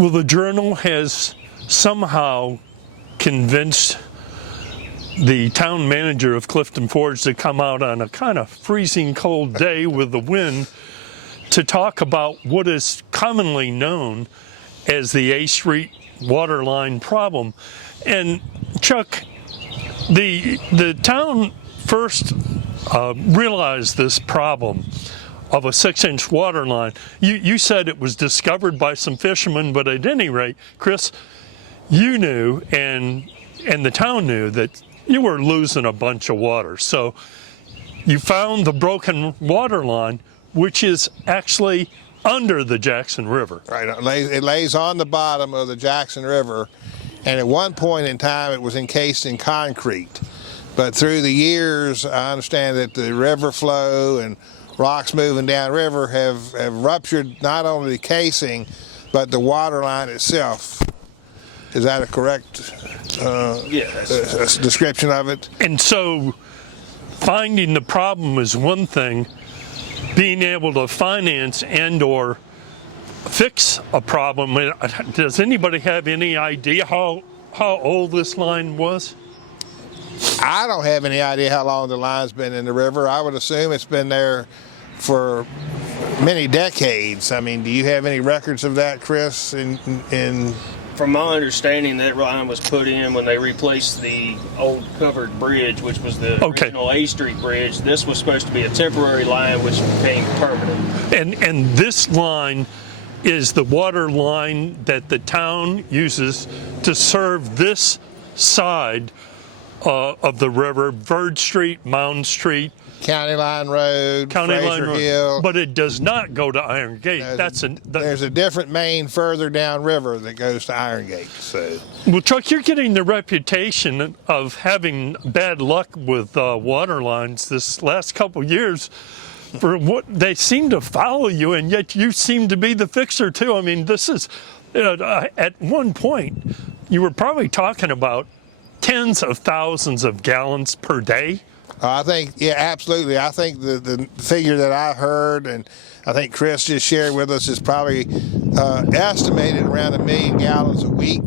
Well, the Journal has somehow convinced the town manager of Clifton Forge to come out on a kind of freezing cold day with the wind to talk about what is commonly known as the A Street water line problem. And Chuck, the town first realized this problem of a 6-inch water line. You said it was discovered by some fishermen, but at any rate, Chris, you knew and the town knew that you were losing a bunch of water. So you found the broken water line, which is actually under the Jackson River. Right, it lays on the bottom of the Jackson River, and at one point in time it was encased in concrete. But through the years, I understand that the river flow and rocks moving downriver have ruptured not only the casing, but the water line itself. Is that a correct description of it? And so finding the problem is one thing, being able to finance and or fix a problem. Does anybody have any idea how old this line was? I don't have any idea how long the line's been in the river. I would assume it's been there for many decades. I mean, do you have any records of that, Chris? From my understanding, that line was put in when they replaced the old covered bridge, which was the original A Street bridge. This was supposed to be a temporary line, which became permanent. And this line is the water line that the town uses to serve this side of the river, Verge Street, Mound Street, County Line Road, Fraser Hill. But it does not go to Iron Gate. There's a different main further downriver that goes to Iron Gate. So. Well, Chuck, you're getting the reputation of having bad luck with water lines this last couple years. For what they seem to follow you, and yet you seem to be the fixer too. I mean, this is at one point you were probably talking about tens of thousands of gallons per day. I think, yeah, absolutely. I think the figure that I heard, and I think Chris just shared with us, is probably estimated around 1 million gallons a week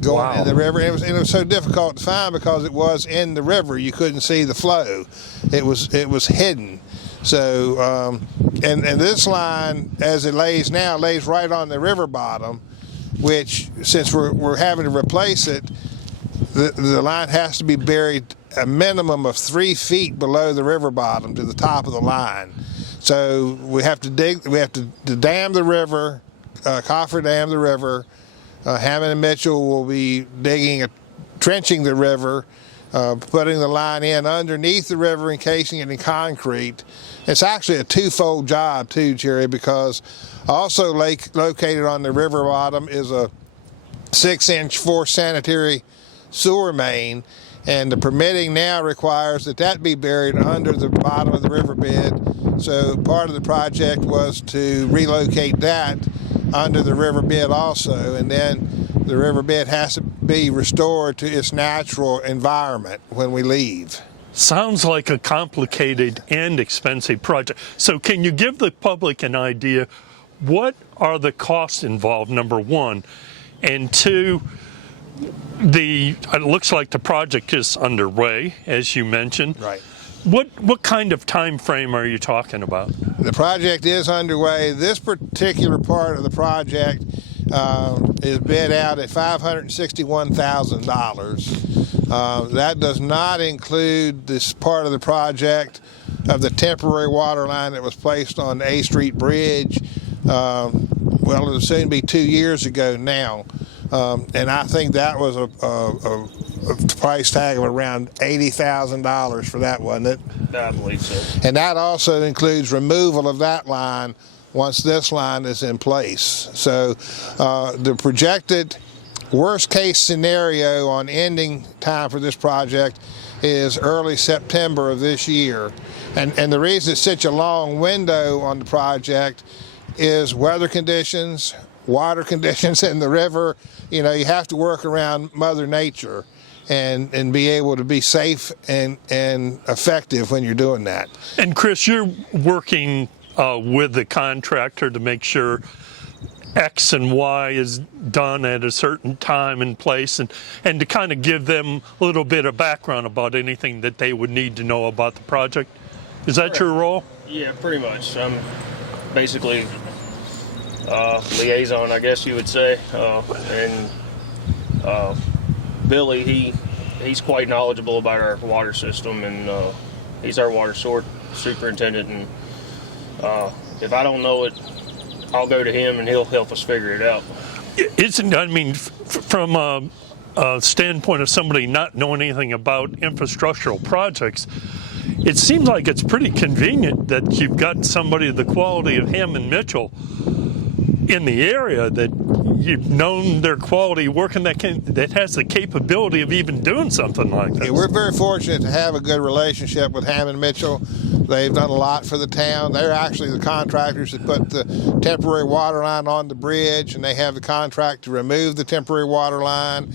going in the river. And it was so difficult to find because it was in the river. You couldn't see the flow. It was hidden. So, and this line, as it lays now, lays right on the river bottom, which, since we're having to replace it, the line has to be buried a minimum of 3 feet below the river bottom to the top of the line. So we have to dam the river, coffer dam the river. Hammond and Mitchell will be trenching the river, putting the line in underneath the river, encasing it in concrete. It's actually a twofold job too, Jerry, because also located on the river bottom is a 6-inch forced sanitary sewer main, and the permitting now requires that be buried under the bottom of the riverbed. So part of the project was to relocate that under the riverbed also, and then the riverbed has to be restored to its natural environment when we leave. Sounds like a complicated and expensive project. So can you give the public an idea, what are the costs involved, number one, and two, it looks like the project is underway, as you mentioned. Right. What kind of time frame are you talking about? The project is underway. This particular part of the project is bid out at $561,000. That does not include this part of the project of the temporary water line that was placed on the A Street Bridge. Well, it'll soon be 2 years ago now. And I think that was a price tag of around $80,000 for that, wasn't it? I believe so. And that also includes removal of that line once this line is in place. So the projected worst case scenario on ending time for this project is early September of this year. And the reason it's such a long window on the project is weather conditions, water conditions in the river. You know, you have to work around Mother Nature and be able to be safe and effective when you're doing that. And Chris, you're working with the contractor to make sure X and Y is done at a certain time and place, and to kind of give them a little bit of background about anything that they would need to know about the project. Is that your role? Yeah, pretty much. I'm basically liaison, I guess you would say. And Billy, he's quite knowledgeable about our water system, and he's our water superintendent. And if I don't know it, I'll go to him and he'll help us figure it out. From a standpoint of somebody not knowing anything about infrastructural projects, it seems like it's pretty convenient that you've got somebody of the quality of Hammond Mitchell in the area, that you've known their quality working, that has the capability of even doing something like this. Yeah, we're very fortunate to have a good relationship with Hammond Mitchell. They've done a lot for the town. They're actually the contractors that put the temporary water line on the bridge, and they have the contract to remove the temporary water line.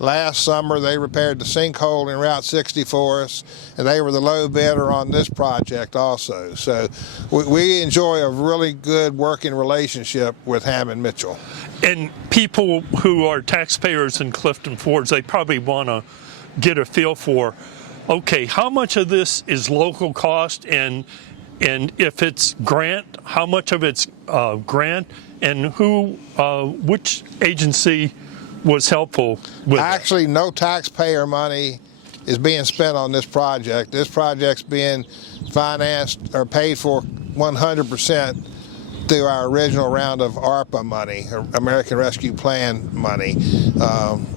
Last summer, they repaired the sinkhole in Route 60 for us, and they were the low bidder on this project also. So we enjoy a really good working relationship with Hammond Mitchell. And people who are taxpayers in Clifton Forge, they probably want to get a feel for, okay, how much of this is local cost, and if it's grant, how much of it's grant, and which agency was helpful with Actually, no taxpayer money is being spent on this project. This project's being financed or paid for 100% through our original round of ARPA money, American Rescue Plan money.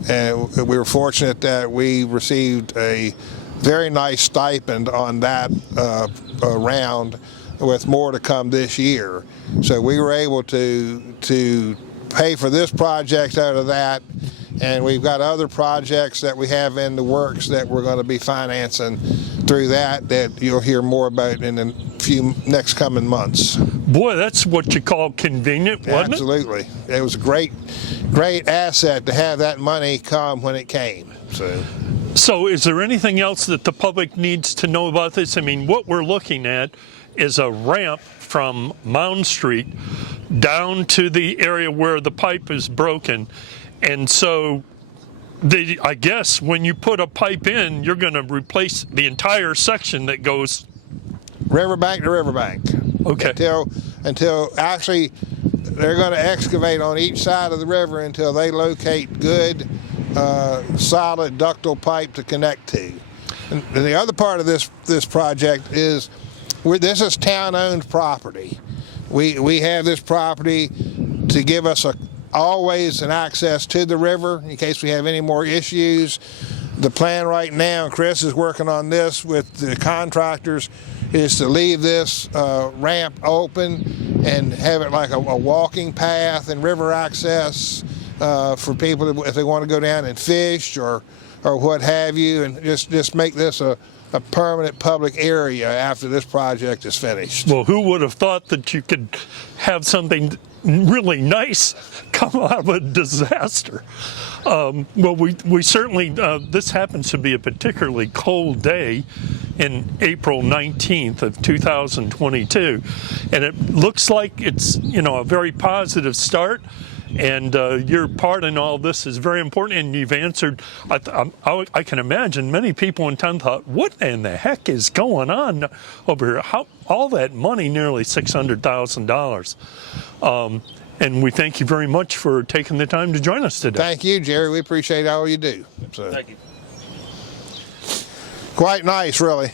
And we were fortunate that we received a very nice stipend on that round, with more to come this year. So we were able to pay for this project out of that, and we've got other projects that we have in the works that we're going to be financing through that you'll hear more about in the next coming months. Boy, that's what you call convenient, wasn't Absolutely. It was a great asset to have that money come when it came. So is there anything else that the public needs to know about this? I mean, what we're looking at is a ramp from Mound Street down to the area where the pipe is broken. And so I guess when you put a pipe in, you're going to replace the entire section that goes riverbank to riverbank. Okay. Until actually they're going to excavate on each side of the river until they locate good solid ductile pipe to connect to. And the other part of this project is this is town-owned property. We have this property to give us always an access to the river in case we have any more issues. The plan right now, and Chris is working on this with the contractors, is to leave this ramp open and have it like a walking path and river access for people if they want to go down and fish or what have you, and just make this a permanent public area after this project is finished. Well, who would have thought that you could have something really nice come out of a disaster? Well, we certainly, this happens to be a particularly cold day in April 19th of 2022, and it looks like it's, a very positive start. And your part in all this is very important, and you've answered. I can imagine many people in town thought, "What in the heck is going on over here? How all that money, nearly $600,000?" And we thank you very much for taking the time to join us today. Thank you, Jerry. We appreciate all you do. Thank you. Quite nice, really.